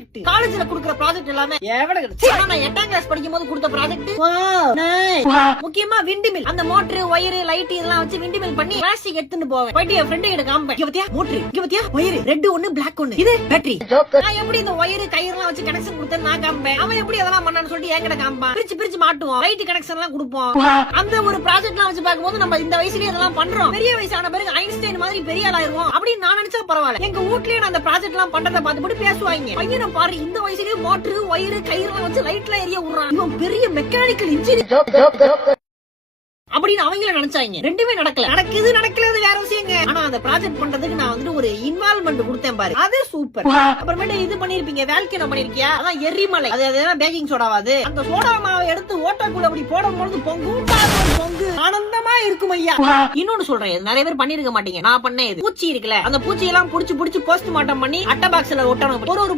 Project காலேஜ்ல குடுக்குற project எல்லாமே நான் 8ஆம் கிளாஸ் படிக்கும் போது கொடுத்த ப்ராஜெக்ட் முக்கியமா விண்டிமில் அந்த மோட்டர் ஒயர் லைட் இதெல்லாம் வச்சு விண்டிமில் பண்ணி பிளாஸ்டிக் எடுத்துட்டு போவேன். போயிட்டு என் ஃப்ரெண்ட் கிட்ட காம்பேன். இங்க பாத்தியா மோட்டர், இங்க பாத்தியா ஒயர், ரெட் ஒன்னு பிளாக் ஒன்னு, இது பேட்டரி. நான் எப்படி இந்த ஒயர் கயிறு எல்லாம் வச்சு கனெக்ஷன் கொடுத்தேன் நான் காம்பேன். அவன் எப்படி அதெல்லாம் பண்ணான்னு சொல்லிட்டு என்கிட்ட காம்பான். பிரிச்சு பிரிச்சு மாட்டுவோம், லைட் கனெக்ஷன் எல்லாம் கொடுப்போம். அந்த ஒரு ப்ராஜெக்ட் எல்லாம் வச்சு பார்க்கும்போது நம்ம இந்த வயசுலயே இதெல்லாம் பண்றோம். பெரிய வயசான பிறகு ஐன்ஸ்டைன் மாதிரி பெரிய ஆளாயிருவோம் அப்படின்னு நான் நினைச்சா பரவாயில்ல. எங்க வீட்லயே நான் அந்த ப்ராஜெக்ட் எல்லாம் பண்றதை பார்த்துட்டு பேசுவாங்க. பையனை பாரு, இந்த வயசுலயே மோட்டர் ஒயர் கயிறு எல்லாம் வச்சு லைட்ல எரிய விடுறான், இவன் பெரிய மெக்கானிக்கல் இன்ஜினியர் அப்படின்னு அவங்கள நினைச்சாங்க. ரெண்டுமே நடக்கல. நடக்குது நடக்கிறது வேற விஷயங்க. ஆனா அந்த ப்ராஜெக்ட் பண்றதுக்கு நான் வந்துட்டு ஒரு இன்வால்வ்மெண்ட் கொடுத்தேன் பாரு, அது சூப்பர். அப்புறமேட்டு இது பண்ணிருப்பீங்க, வேல்கனோ பண்ணிருக்கியா, அதான் எரிமலை, அது பேக்கிங் சோடாவாது. அந்த சோடா மாவை எடுத்து ஓட்டாக்குள்ள அப்படி போடும்போது பொங்கும் பொங்கு ஆனந்தமா இருக்கும் ஐயா. இன்னொன்னு சொல்றேன், நிறைய பேர் பண்ணிருக்க மாட்டீங்க, நான் பண்ணேன். இது பூச்சி இருக்குல்ல, அந்த பூச்சி எல்லாம் புடிச்சு போஸ்ட் மார்ட்டம் பண்ணி அட்டை பாக்ஸ்ல ஒட்டணும். ஒரு